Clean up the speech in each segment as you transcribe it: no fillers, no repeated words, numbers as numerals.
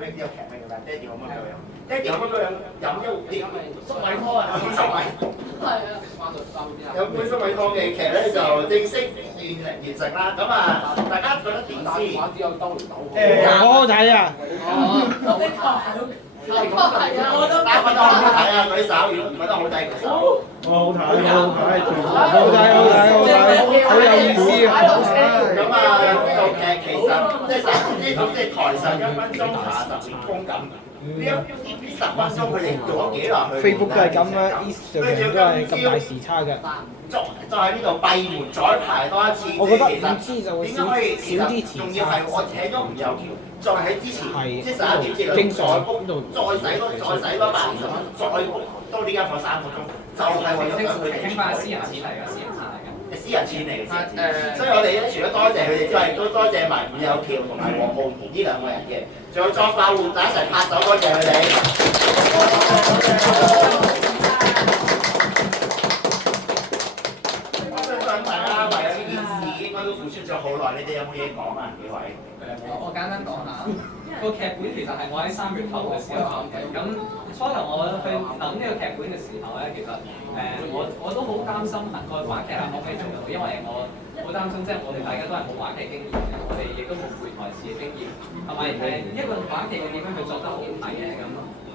嗰啲有劇名㗎啦，爹哋可唔可以咁樣？爹哋可唔可以飲啲粟米湯啊？粟米係啊，有杯粟米湯嘅劇咧就正式完成啦。咁啊，大家覺得點先？好好睇啊！我覺得好睇啊！舉手，如果唔覺得好睇，舉手。好睇，好有意思啊！咁啊，呢套劇其實即係台上1分鐘下10年功咁。呢10分鐘佢哋做咗幾耐去？ Facebook 都係咁啦，Instagram 都係咁大時差嘅。再喺呢度閉門再排多一次。我覺得5G 就會少啲遲差。仲要係我請咗吳有橋，再喺之前即係11點之內再 book 再使多120蚊，再 book 多呢間房3個鐘，就係為咗佢哋傾翻私人錢嚟嘅，私人錢嚟嘅。所以我哋咧除咗多謝佢哋之外，都多謝埋吳有橋同埋黃浩然呢2個人嘅，仲有莊爆戶，大家一齊拍手多謝佢哋。我相信大家為咗呢件事應該都付出咗好耐，你哋有冇嘢講啊？幾位？我簡單講下，個劇本其實係我喺3月頭嘅時候諗嘅。咁初頭我去諗呢個劇本嘅時候咧，其實我都好擔心個話劇可唔可以做到，因為我好擔心即係我哋大家都係冇話劇經驗嘅，我哋亦都冇背台詞嘅經驗，同埋一個話劇嘅點樣去作得好睇嘅咁。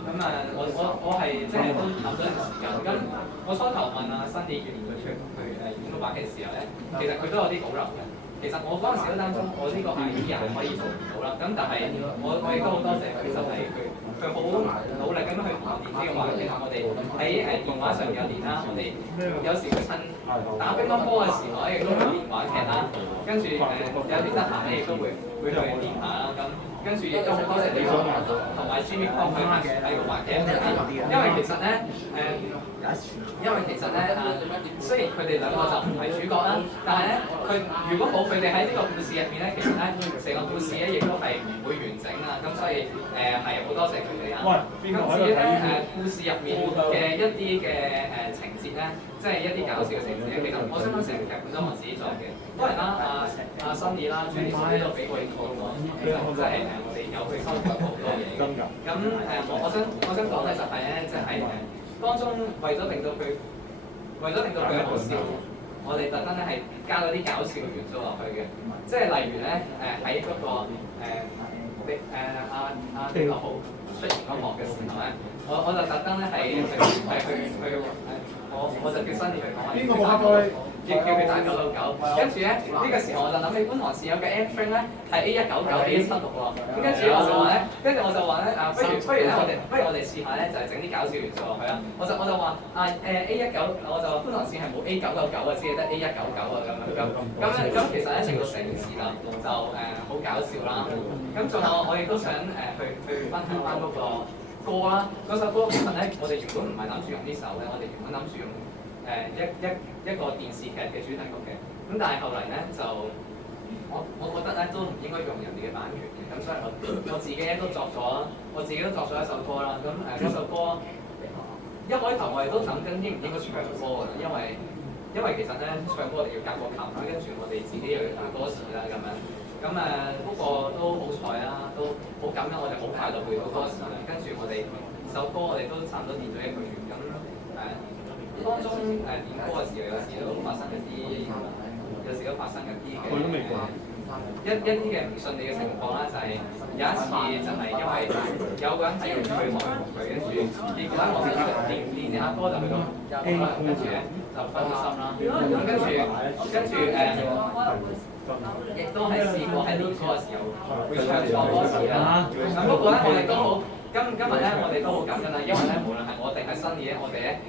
我係即係都諗咗一段時間。咁我初頭問阿新演員佢出去演個話劇嘅時候咧，其實佢都有啲保留嘅。其實我嗰陣時都擔心我呢個 idea 可以做唔到啦，咁但係我亦都好多謝佢，就係佢好努力咁樣去練呢個話劇。我哋喺電話上有練啦，我哋有時佢趁打乒乓波嘅時候咧，亦都會練話劇啦。跟住有啲得閒咧，亦都會去練下啦。咁跟住亦都好多謝你同埋 Jimmy Kong 去睇個話劇，因為其實咧雖然佢哋2個就唔係主角啦，但係咧佢如果冇佢哋喺呢個故事入面咧，其實咧成個故事咧亦都係唔會完整啊。咁所以係好多謝佢哋啦。咁至於咧故事入面嘅一啲嘅情節咧，即係一啲搞笑嘅情節咧，其實我相信成個劇本都係我自己作嘅。當然啦，阿新意啦，朱醫生都俾過意見我，其實即係我哋有去收集好多嘢。咁我想講嘅就係咧，即係當中為咗令到佢好笑，我哋特登咧係加咗啲搞笑嘅元素落去嘅，即係例如咧喺嗰個阿李國豪出現嗰幕嘅時候咧，我就特登咧係我就叫新意嚟講話，邊個冇黑過你？叫佢打999，跟住咧呢個時候我就諗起觀塘市有嘅 M train 咧係 A199、A176喎，咁跟住我就話咧，不如我哋試下咧，就係整啲搞笑元素落去啦。我就話A19，我就話觀塘市係冇 A999啊，只係得 A199啊咁其實咧成個成件事就好搞笑啦。咁仲有我亦都想去分享翻嗰個歌啦。嗰首歌其實咧，我哋原本唔係諗住用呢首嘅，我哋原本諗住用一個電視劇嘅主題曲嘅，咁但係後嚟咧就我覺得咧都唔應該用人哋嘅版權嘅，咁所以我自己都作咗一首歌啦。咁嗰首歌一開頭我哋都諗緊應唔應該唱歌㗎，因為其實咧唱歌我哋要夾個琴啦，跟住我哋自己又要打歌詞啦咁樣。咁不過都好彩啦，都好感恩，我哋好快就背到歌詞啦。跟住我哋首歌我哋都差唔多練咗1個月咁當中點歌嘅時候，有時都發生一啲嘅一啲嘅唔順利嘅情況啦，就係有一次就係因為有個人係要推我佢，跟住結果咧我哋練下歌就去到跟住咧就分咗心啦。咁跟住亦都係試過喺練歌嘅時候會唱錯歌詞啦。咁不過咧我哋都好今日咧我哋都好感恩啦，因為咧無論係我哋係新意咧，我哋咧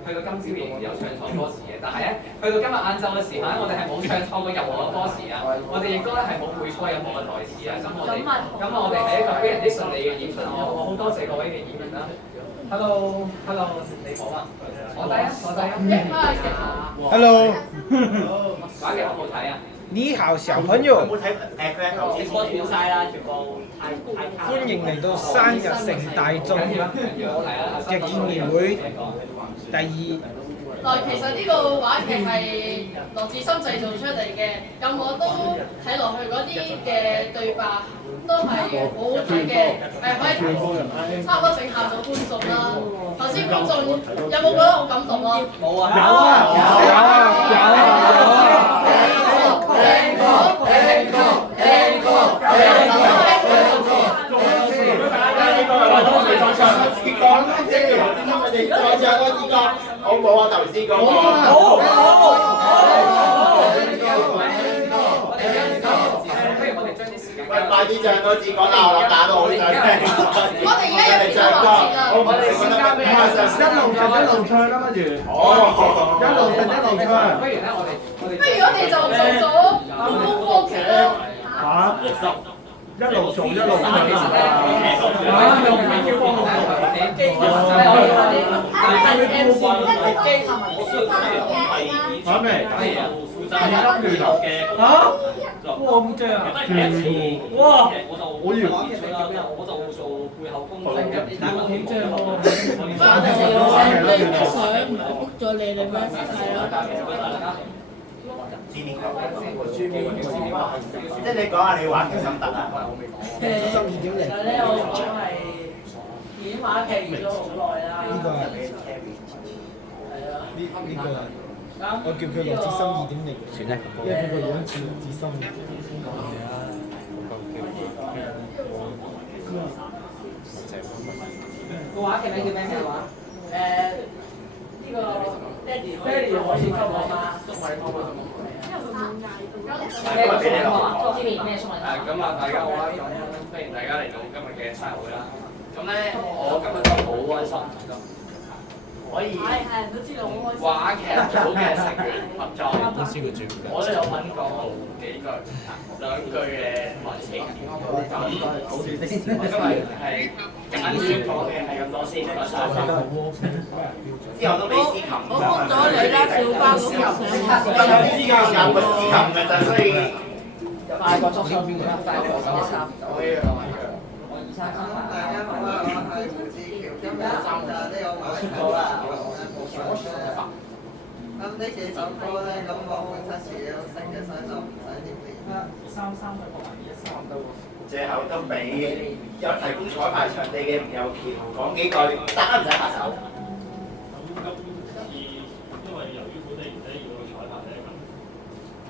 去到今朝仍然有唱錯歌詞嘅，但係咧去到今日晏晝嘅時候咧，我哋係冇唱錯過任何嘅歌詞啊！我哋亦都咧係冇背錯任何嘅台詞啊！咁我哋係一個非常之順利嘅演出，我好多謝各位嘅演員啦。Hello，你好啊！坐低啊！Hello，話劇好唔好睇啊？你好，小朋友。有冇睇佢嘅頭先？我跳晒啦，全部歡迎嚟到生日盛大眾嘅見面會第2嗱，其實呢個話劇係羅志森製造出嚟嘅，咁我都睇落去嗰啲嘅對白都係好好睇嘅，可以差唔多整下咗觀眾啦。頭先觀眾有冇覺得好感動啊？冇啊！好冇啊！頭先講過。喂，快啲唱多次，講鬧啦，打到好想聽。我哋而家有邊個環節啊？我哋先交俾一路唱啦，不如。哦。一路唱。不如咧，我哋就做咗高科劇啦。嚇？一路做一路唱其實咧，用係叫放你機嘅，玩未？音樂嘅嚇？哇咁正啊！哇！我以為我就做背後工作嘅，但係我點正喎？相唔係 book 咗你哋咩？係咯。即係你講下你話劇心得啊？心2.0。其實咧，我係演話劇演咗好耐啦。呢個係呢個我叫佢羅志森2.0，因為佢個樣似羅志森。個話劇名叫咩名話？呢個爹哋可以給我嗎？咁啊，大家好啦，歡迎大家嚟到今日嘅生日會啦。咁咧，我今日就好開心，可以係人都知道好開心。話劇組嘅成員合作，我都有揾過幾句2句嘅台詞。今日係簡短講嘅係咁多先，唔該晒。之後都俾司琴。我 book 咗你啦，小巴嗰個今日司琴有個司琴嘅就所以。快過足手邊啦，快過13。可以啊，我233。大家好啊，我係胡志橋，今日就呢個我出咗啦，咁呢幾首歌咧，咁我本身自己都識嘅，所以就唔使點練。33對6萬130都。最後都俾有提供彩排場地嘅吳有橋講幾句，大家唔使拍手。因為由於本地團咧要去彩排咧，咁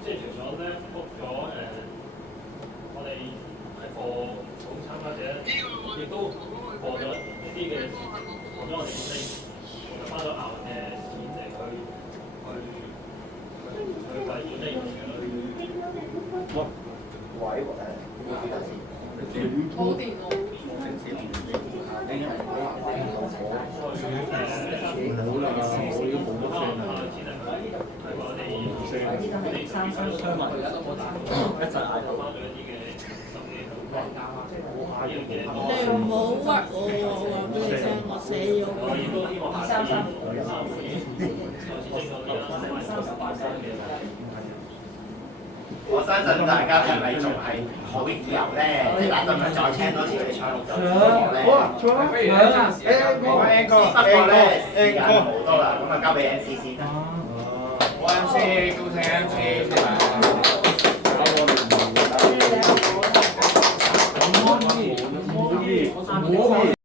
即係除咗咧 book 咗我哋係課總參加者，亦都課咗一啲嘅課咗我哋本地，就花咗額外嘅錢嚟去為本地團嘅去。冇電腦。你唔好屈我喎，我話俾你聽，我寫咗。我相信大家係咪仲係好意猶咧？即係打算再聽多次佢哋唱六就好咧。不如咧，暫時不過咧，時間好多啦，咁啊交俾 MC 先。我 MC 高聲 MC 先啦。我